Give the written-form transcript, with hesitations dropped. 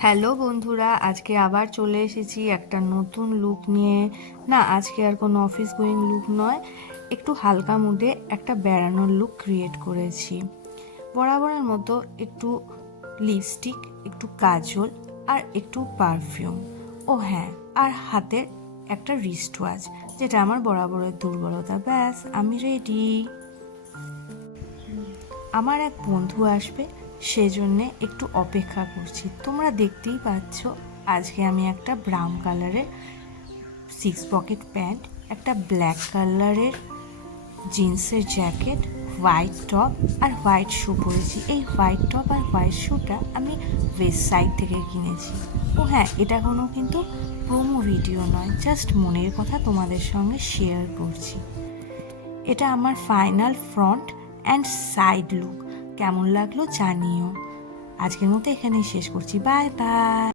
Hello বন্ধুরা, আজকে আবার চলে এসেছি একটা নতুন লুক নিয়ে। না, আজকে আর কোনো অফিস গোয়িং লুক নয়, একটু হালকা মুডে একটা বেড়ানোর লুক ক্রিয়েট করেছি। বরাবরের মতো একটু লিপস্টিক, একটু কাজল আর একটু পারফিউম, ও হ্যাঁ, আর হাতের একটা রিস্ট ওয়াচ, যেটা আমার বরাবরের দুর্বলতা। ব্যাস, আমি রেডি। আমার এক বন্ধু আসবে, সেজন্যে একটু অপেক্ষা করছি। তোমরা দেখতেই পাচ্ছ, আজকে আমি একটা ব্রাউন কালারের 6 পকেট প্যান্ট, একটা ব্ল্যাক কালারের জিন্সের জ্যাকেট, হোয়াইট টপ আর হোয়াইট শু পরেছি। এই হোয়াইট টপ আর হোয়াইট শুটা আমি ওয়েস্ট সাইড থেকে কিনেছি। ও হ্যাঁ, এটা কোনো কিন্তু প্রোমো ভিডিও নয়, জাস্ট মনের কথা তোমাদের সঙ্গে শেয়ার করছি। এটা আমার final front and side look. কেমন লাগলো জানিও। আজকের মতো এখানেই শেষ করছি। Bye bye.